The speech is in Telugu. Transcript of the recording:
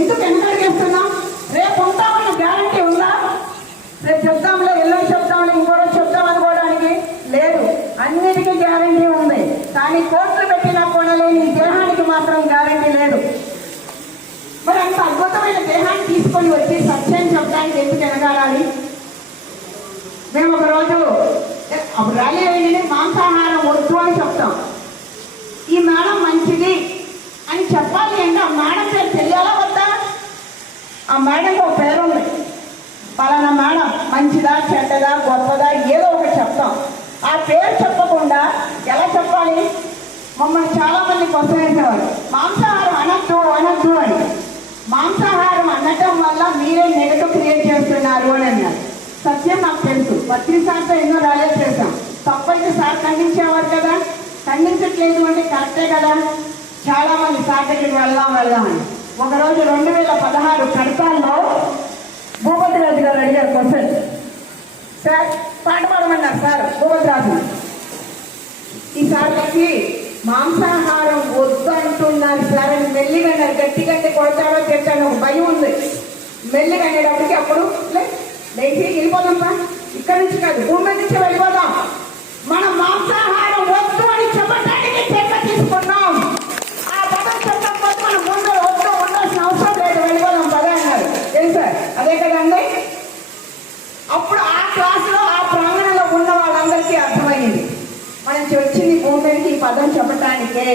ఎందుకు వెనకడిగేస్తున్నాం రేపు ఉంటామని గ్యారంటీ ఉందా? రేపు చెప్తాంలే ఇల్లు చెప్తామని ఇంకో రోజు చెప్తాం అనుకోవడానికి లేదు. అన్నిటికీ గ్యారంటీ ఉంది. కానీ కోర్టులు పెట్టినా కొనలేని దేహానికి మాత్రం గ్యారంటీ లేదు. మరి అంత అద్భుతమైన దేహాన్ని తీసుకొని వచ్చి సత్యం చెప్పడానికి ఎందుకు వెనకాడాలి మేము ఒక రోజు అప్పుడు ర్యాలీ మేడం ఒక పేరు ఉంది. పలానా మేడం మంచిదా చెడ్డదా గొప్పదా ఏదో ఒకటి చెప్తాం. ఆ పేరు చెప్పకుండా ఎలా చెప్పాలి? మమ్మల్ని చాలా మంది కొత్తవేసేవారు మాంసాహారం అనద్దు అనద్దు అని. మాంసాహారం అనటం వల్ల మీరే నెగటివ్ క్రియేట్ చేస్తున్నారు అని అన్నారు. సత్యం నాకు తెలుసు. పత్రిసార్తో ఎన్నో ర్యాలీలు చేశాం. తప్పైతే సార్ ఖండించేవారు కదా? ఖండించట్లేదు అంటే కరెక్టే కదా? చాలామంది సార్ దగ్గరికి వెళ్దాం వెళ్దామని ఒకరోజు రెండు వేల పదహారు కడతాల్లో భూపతిరాజు గారు అడిగారు క్వశ్చన్. సార్ పాట పాడమన్నారు సార్ భూపతిరాజు ఈసారి వచ్చి మాంసాహారం వద్దంటున్నారు సార్ అని మెల్లిగా అన్నారు గట్టి గట్టి కొడతాడో తెచ్చాను ఒక భయం ఉంది. మెల్లిగా అనేటప్పటికి అప్పుడు లే లేచి వెళ్ళిపోదాం సార్. ఇక్కడి నుంచి కాదు భూమి మీద నుంచి అదే కదండి? అప్పుడు ఆ క్లాసులో ఆ ప్రాంగణంలో ఉన్న వాళ్ళందరికీ అర్థమైంది. మనం వచ్చింది భూమికి ఈ పదం చెప్పటానికే?